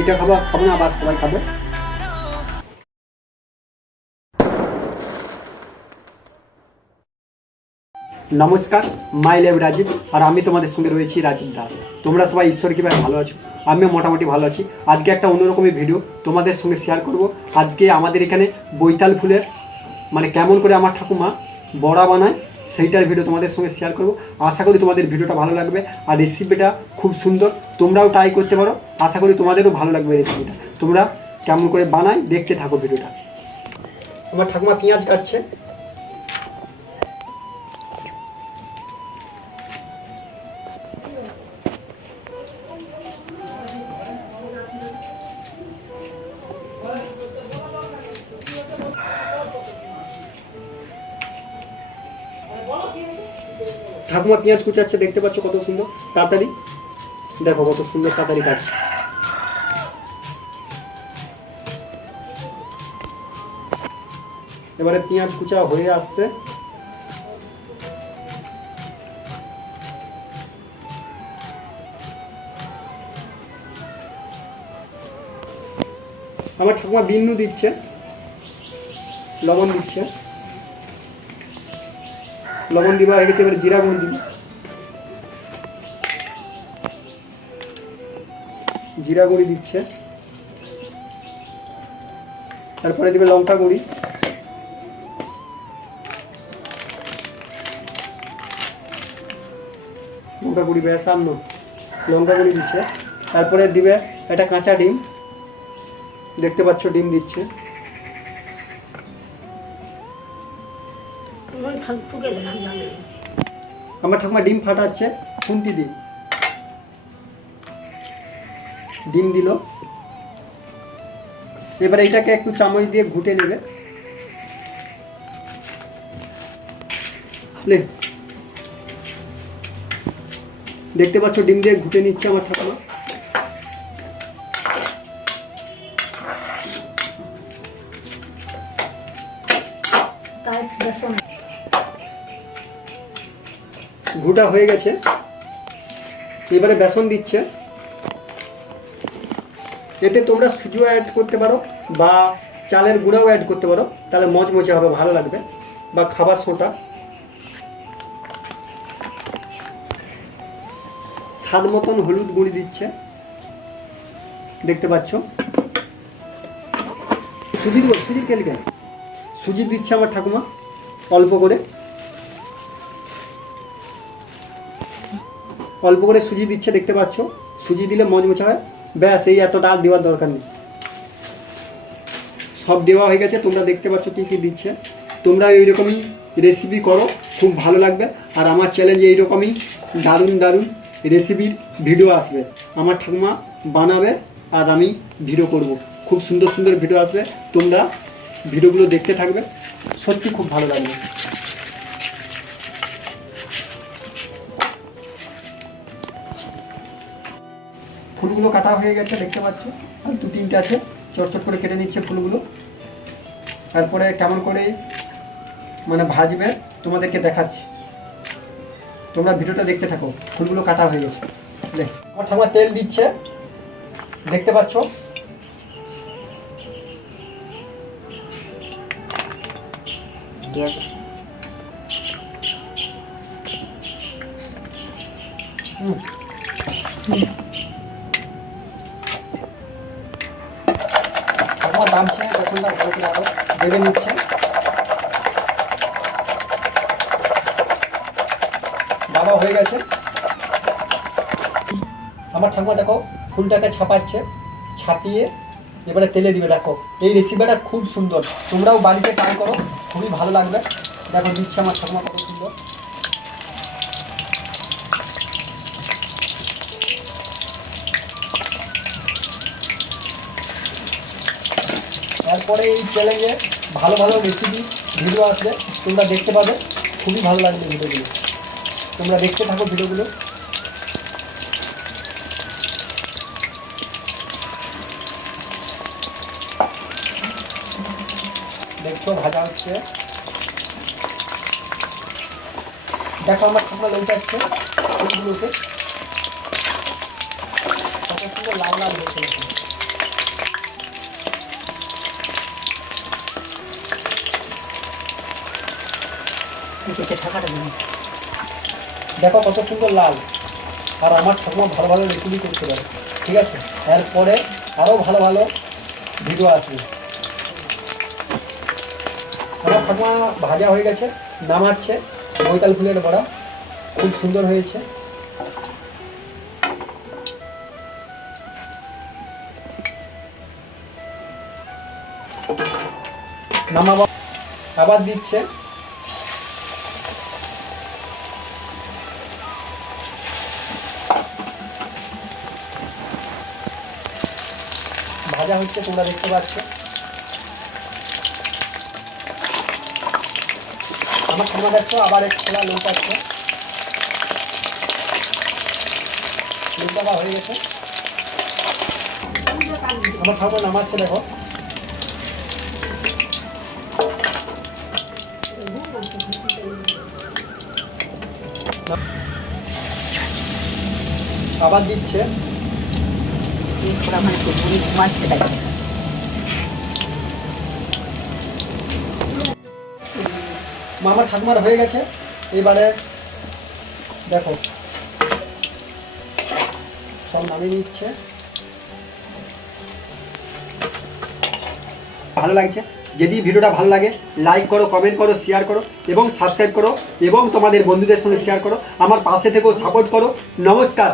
এটা খাব খাব না, আবার সবাই খাবে। নমস্কার, মাই লেভ রাজীব, আর আমি তোমাদের সঙ্গে রয়েছি রাজীব দাস তোমরা সবাই ঈশ্বর কীভাবে ভালো আছো, আমিও মোটামুটি ভালো আছি। আজকে একটা অন্যরকমের ভিডিও তোমাদের সঙ্গে শেয়ার করব। আজকে আমাদের এখানে বৈতাল ফুলের মানে কেমন করে আমার ঠাকুমা বড়া বানায় সেইটার ভিডিও তোমাদের সঙ্গে শেয়ার করব। আশা করি তোমাদের ভিডিওটা ভালো লাগবে। আর রেসিপিটা খুব সুন্দর। তোমরাও ট্রাই করতে পারো। আশা করি তোমাদেরও ভালো লাগবে রেসিপিটা তোমরা কেমন করে বানাই দেখতে থাকো ভিডিওটা আমার ঠাকুমা পেঁয়াজ কাটছে। ঠাকুমা পেঁয়াজ কুচাচ্ছে, দেখতে পাচ্ছ কত সুন্দর? তাড়াতাড়ি। দেখো কত সুন্দর তাড়াতাড়ি কাটছে। এবারে পেঁয়াজ কুচা হয়ে আসছে। আমার ঠাকুমা বিন্নু দিচ্ছে, লবণ দিচ্ছে। লবণ দিবা, হয়ে গেছে, এবারে জিরা গুঁড়ো দিবি। জিরা গুঁড়ি দিচ্ছে। তারপরে দিবে লঙ্কা গুঁড়ি। লঙ্কা গুঁড়ি, ব্যাস, আর না। লঙ্কা গুঁড়ি দিচ্ছে। তারপরে দিবে একটা কাঁচা ডিম। দেখতে পাচ্ছ, ডিম দিচ্ছে। আমার ঠাকুমা ডিম ফাটাচ্ছে খুন্তি দিই ডিম দিল। এবার এটাকে একটু চামচ দিয়ে ঘুটে নেবে। লে। দেখতে পাচ্ছ ডিম দিয়ে ঘুটে নিচ্ছে আমার ঠাকুমা। ঘুটা হয়ে গেছে। এবারে বেসন দিচ্ছে। এতে তোমরা সুজিও অ্যাড করতে পারো বা চালের গুঁড়াও অ্যাড করতে পারো। তাহলে মচমচে হবে, ভালো লাগবে। বা খাবার সোঁটা। স্বাদ মতন হলুদ গুঁড়ি দিচ্ছে। দেখতে পাচ্ছ? সুজি দিব, সুজির কেলকে সুজি দিচ্ছে আমার ঠাকুমা, অল্প করে। অল্প করে সুজি দিচ্ছে, দেখতে পাচ্ছ? সুজি দিলে মজমচা হয়। ব্যাস, এই এত ডাল দেওয়ার দরকার নেই। সব দেওয়া হয়ে গেছে, তোমরা দেখতে পাচ্ছ কী কী দিচ্ছে। তোমরা এইরকমই রেসিপি করো, খুব ভালো লাগবে। আর আমার চ্যালেঞ্জে এইরকমই দারুণ দারুণ রেসিপির ভিডিও আসবে। আমার ঠাকুমা বানাবে, আর আমি ভিডিও করব। খুব সুন্দর সুন্দর ভিডিও আসবে। তোমরা ভিডিওগুলো দেখতে থাকবে। সত্যি খুব ভালো লাগবে। ফুলগুলো কাটা হয়ে গেছে দেখতে পাচ্ছ? আর দু তিনটে আছে চটচট করে কেটে নিচ্ছে ফুলগুলো। তারপরে কেমন করে মানে ভাজবে তোমাদেরকে দেখাচ্ছি। তোমরা ভিডিওটা দেখতে থাকো ফুলগুলো কাটা হয়ে গেছে। লে আমার ঠাকুমা তেল দিচ্ছে দেখতে পাচ্ছ? হুম। ঠাকুমা দামছে বেসনটা ভালো করে আরও দেবে নিচ্ছে। বাবা হয়ে গেছে। আমার ঠাকুমা দেখো, ফুলটাকে ছাপাচ্ছে, ছাপিয়ে এবারে তেলে দিবে, দেখো। এই রেসিপিটা খুব সুন্দর। তোমরাও বাড়িতে ট্রাই করো, খুবই ভালো লাগবে। দেখো, দিচ্ছে আমার ঠাকুমা কত সুন্দর। তারপরে এই চ্যালেঞ্জে ভালো ভালো রেসিপি ভিডিও আসবে, তোমরা দেখতে পাবে। খুবই ভালো লাগবে ভিডিওগুলো তোমরা দেখতে থাকো ভিডিওগুলো দেখছ ভাজা হচ্ছে। দেখো আমার ঠাকুমা লইটাচ্ছে ফুলগুলোকে লাল হয়েছে দেখো কত সুন্দর লাল। আর আমার ঠাকুমা ভালো ভালো রেসিপি করতে পারে ঠিক আছে? এরপরে আরও ভালো ভালো ভিডিও আসবে। আমার ঠাকুমা ভাজা হয়ে গেছে, নামাচ্ছে। বৈতাল ফুলের বড়া খুব সুন্দর হয়েছে। নামাবা। আবার দিচ্ছে। ভাজা হচ্ছে, তোমরা দেখতে পাচ্ছ। আমার সামনে দেখছ আবার এক খোলা লঙ্কা আছে। হয়ে গেছে। আমার ঠাকুর নামাচ্ছে, দেখো। আবার দিচ্ছে। মামা ঠাকুমার হয়ে গেছে। এবারে দেখো। সব নামিয়ে নিচ্ছে। ভালো লাগছে। যদি ভিডিওটা ভালো লাগে লাইক করো কমেন্ট করো শেয়ার করো, এবং সাবস্ক্রাইব করো, এবং তোমাদের বন্ধুদের সঙ্গে শেয়ার করো, আমার পাশে থেকেও সাপোর্ট করো। নমস্কার।